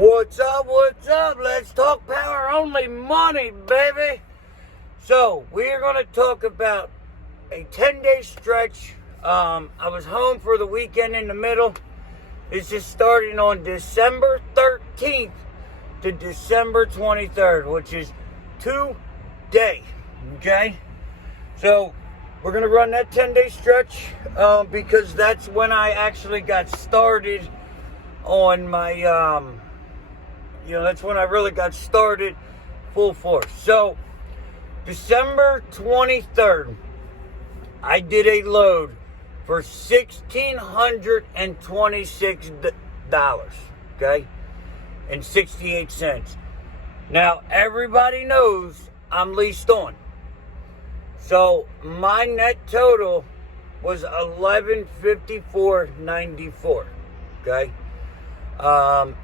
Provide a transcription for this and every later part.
What's up, what's up? Let's talk power only money, baby. So, we're going to talk about a 10-day stretch. I was home for the weekend in the middle. This is starting on December 13th to December 23rd, which is 2 days, okay? So, we're going to run that 10-day stretch because that's when I actually got started on my, that's when I really got started full force. So, December 23rd, I did a load for $1,626, okay, and 68 cents. Now, everybody knows I'm leased on. So, my net total was $1154.94, okay?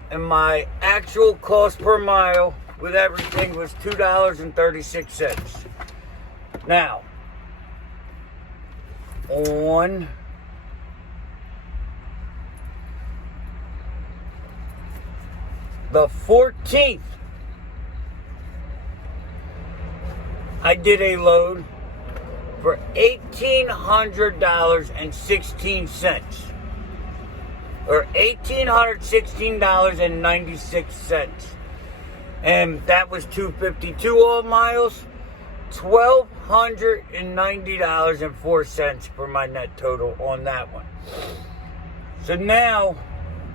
And my actual cost per mile with everything was $2.36. Now, on the 14th, I did a load for $1,800.16. Or $1,816.96. And that was 252 all miles. $1,290.04 for my net total on that one. So now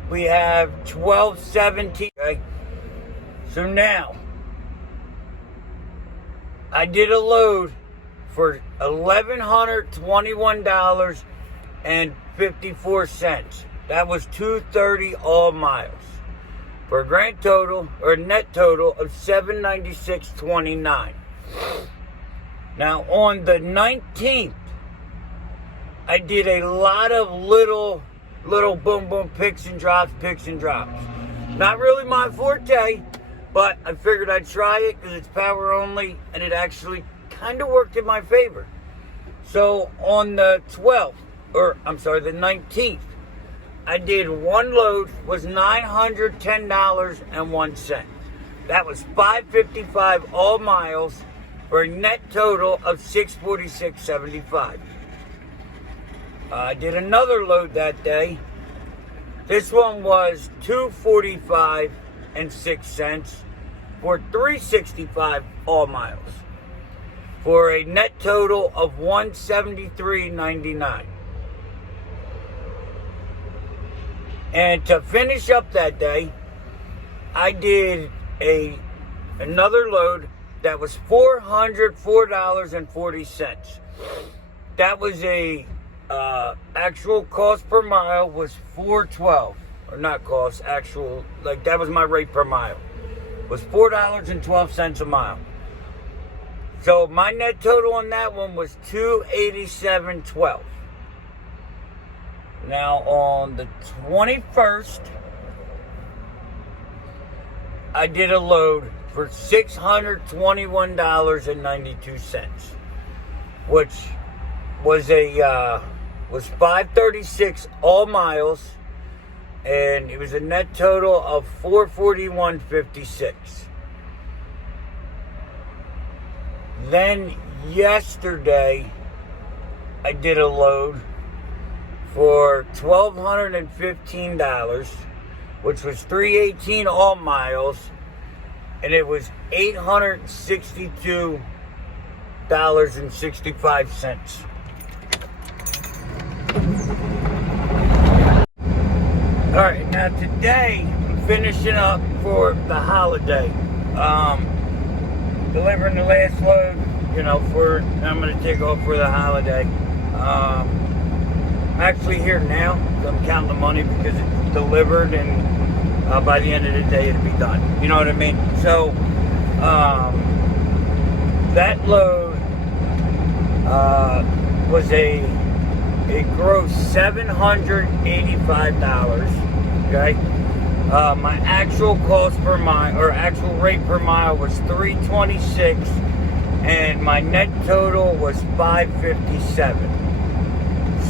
we have 1217. Okay? So now I did a load for $1,121.54. That was 230 all miles for a grand total or net total of $796.29. Now on the 19th, I did a lot of little boom boom picks and drops. Not really my forte, but I figured I'd try it because it's power only, and it actually kind of worked in my favor. So on the 19th, I did one load, was $910.01. That was 555 all miles for a net total of $646.75. I did another load that day. This one was $245.06 for 365 all miles for a net total of $173.99. And to finish up that day, I did another load that was $404.40. That was actual cost per mile was $4.12, or not cost, actual, like that was my rate per mile, was $4.12 a mile. So my net total on that one was $287.12. Now, on the 21st, I did a load for $621.92, which was was 536 all miles, and it was a net total of $441.56. Then yesterday, I did a load for $1,215, which was 318 all miles, and it was $862.65. All right, now today I'm finishing up for the holiday. Delivering the last load, I'm going to take off for the holiday. I'm actually here now. I'm counting the money because it's delivered, and by the end of the day it'll be done. You know what I mean? So that load was a gross $785. Okay. My actual cost per mile, or actual rate per mile, was $326, and my net total was $557.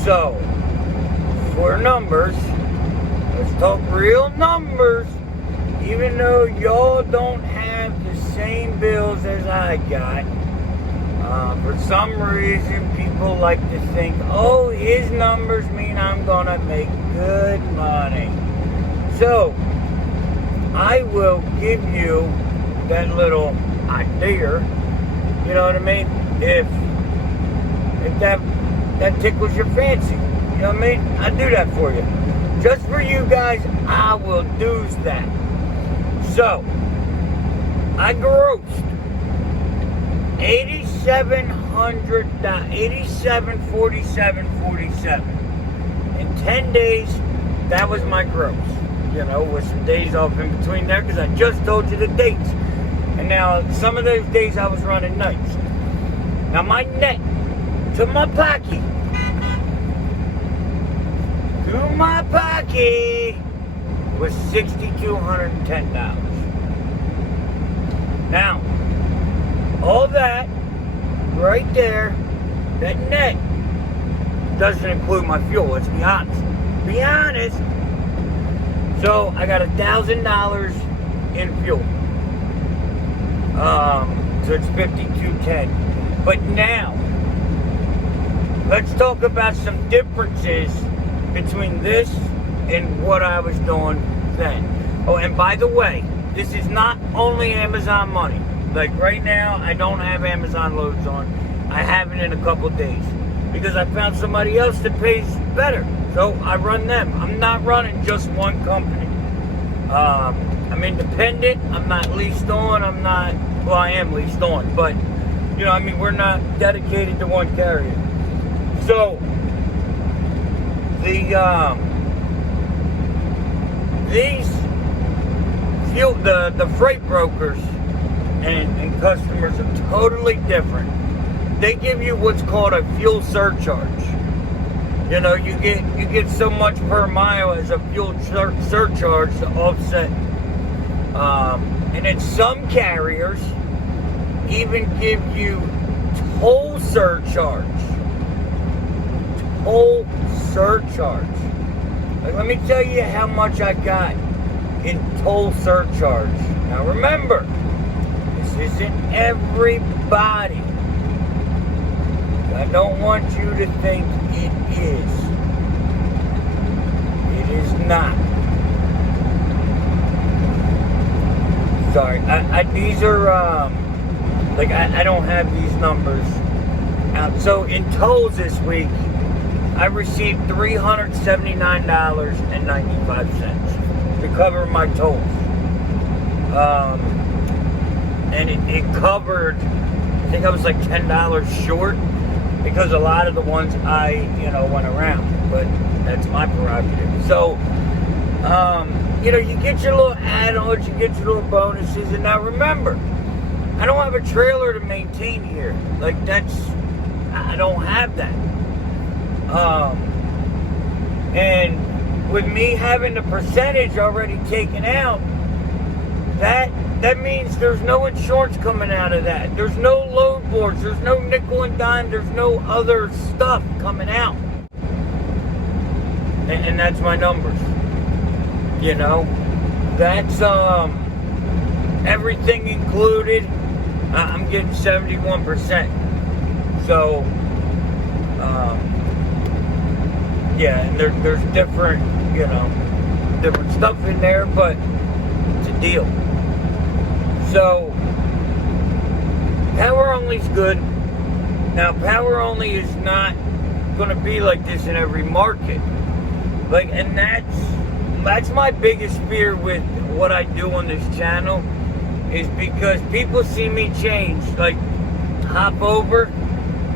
So, for numbers, let's talk real numbers. even though y'all don't have the same bills as I got, for some reason people like to think, oh, his numbers mean I'm gonna make good money. So, I will give you that little idea, you know what I mean? If that tickles your fancy, you know what I mean? I do that for you. Just for you guys, I will do that. So, I grossed $87.47 in 10 days. That was my gross, you know, with some days off in between there, because I just told you the dates. And now some of those days I was running nights. Now my net to my pocket was $6,210. Now, all that right there, that net, doesn't include my fuel, let's be honest. Be honest. So I got $1,000 in fuel. So it's $5,210. But now, let's talk about some differences between this and what I was doing then. Oh, and by the way, this is not only Amazon money. Like right now, I don't have Amazon loads on. I haven't in a couple days because I found somebody else that pays better. So I run them. I'm not running just one company. I'm independent. I'm not leased on. Well, I am leased on, but you know, I mean, we're not dedicated to one carrier. So the freight brokers and customers are totally different. They give you what's called a fuel surcharge. You know, you get so much per mile as a fuel surcharge to offset. And then some carriers even give you toll surcharge. Toll surcharge. Like, let me tell you how much I got in toll surcharge. Now remember, this isn't everybody. I don't want you to think it is. It is not. Sorry, these are, like, I don't have these numbers out. So in tolls this week, I received $379.95 to cover my tolls. And it covered, I think I was like $10 short, because a lot of the ones I, went around, but that's my prerogative. So, you get your little add-ons, you get your little bonuses, and now remember, I don't have a trailer to maintain here. Like, I don't have that. And with me having the percentage already taken out, that means there's no insurance coming out of that. There's no load boards. There's no nickel and dime. There's no other stuff coming out. And that's my numbers. That's everything included. I'm getting 71%. So, yeah, and there's different, different stuff in there, but it's a deal. So, power only's good. Now, power only is not going to be like this in every market. And that's my biggest fear with what I do on this channel, is because people see me change, like hop over.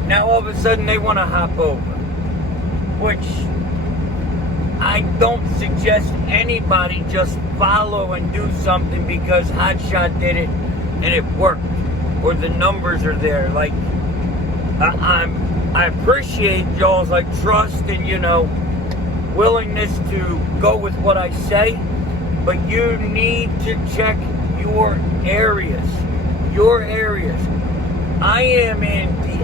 Now all of a sudden they want to hop over, which I don't suggest anybody just follow and do something because Hotshot did it and it worked, or the numbers are there. Like, I appreciate y'all's trust and willingness to go with what I say, but you need to check your areas. I am in the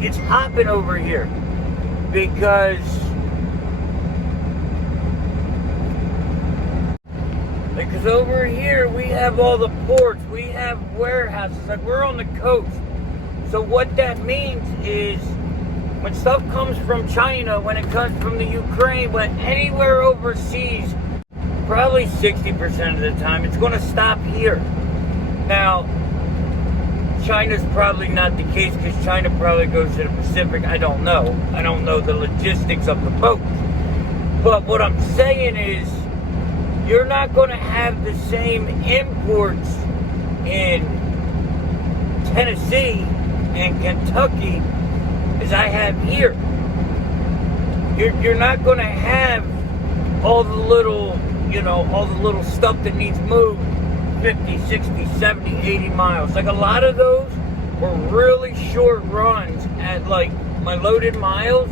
it's hopping over here because Because over here, we have all the ports, we have warehouses, like we're on the coast. So what that means is, when stuff comes from China, when it comes from the Ukraine, when anywhere overseas, probably 60% of the time, it's going to stop here. Now, China's probably not the case, because China probably goes to the Pacific. I don't know. I don't know the logistics of the boats. But what I'm saying is, you're not going to have the same imports in Tennessee and Kentucky as I have here. You're not going to have all the little, all the little stuff that needs moved 50, 60, 70, 80 miles. Like, a lot of those were really short runs at, like, my loaded miles,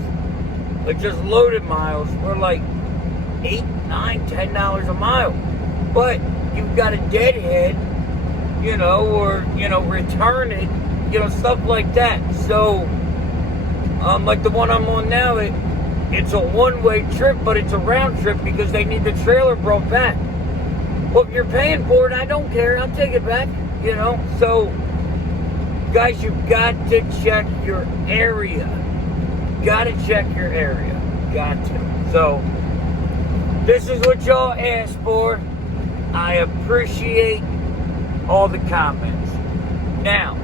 like just loaded miles, were like $8, $9, $10 a mile. But you've got a deadhead, or, return it, stuff like that. So, like the one I'm on now, it's a one-way trip, but it's a round trip because they need the trailer brought back. Well, if you're paying for it, I don't care. I'll take it back, So, guys, you've got to check your area. Got to check your area. Got to. So, this is what y'all asked for. I appreciate all the comments. Now,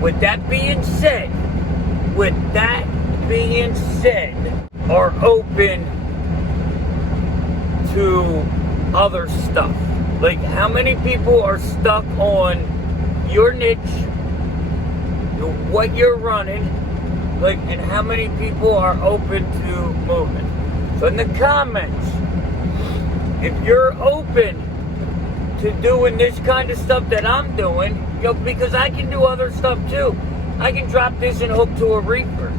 with that being said, are open to other stuff. Like, how many people are stuck on your niche, what you're running, like, and how many people are open to movement? So in the comments, if you're open to doing this kind of stuff that I'm doing, because I can do other stuff too. I can drop this and hook to a reefer.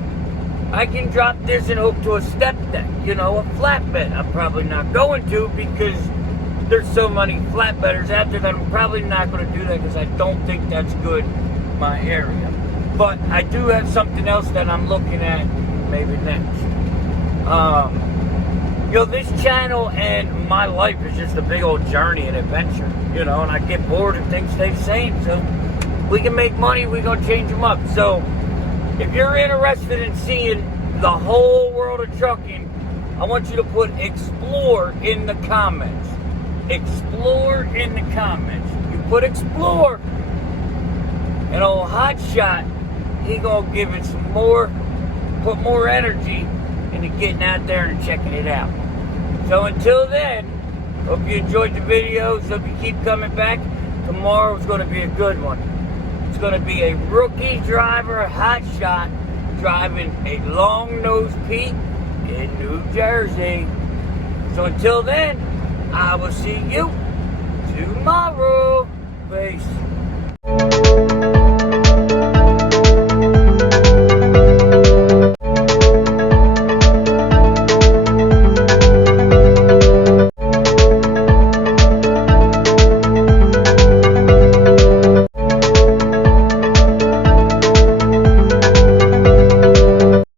I can drop this and hook to a step deck, a flatbed. I'm probably not going to, because there's so many flatbedders out there that I'm probably not going to do that, because I don't think that's good in my area. But I do have something else that I'm looking at maybe next. This channel and my life is just a big old journey and adventure, and I get bored of things they're saying, so we can make money, we're going to change them up. So, if you're interested in seeing the whole world of trucking, I want you to put explore in the comments. Explore in the comments. You put explore, and old Hotshot, he going to give it some more, put more energy into getting out there and checking it out. So until then, hope you enjoyed the videos. Hope you keep coming back. Tomorrow's going to be a good one. It's going to be a rookie driver, Hotshot, driving a long-nosed Pete in New Jersey. So until then, I will see you tomorrow. Peace.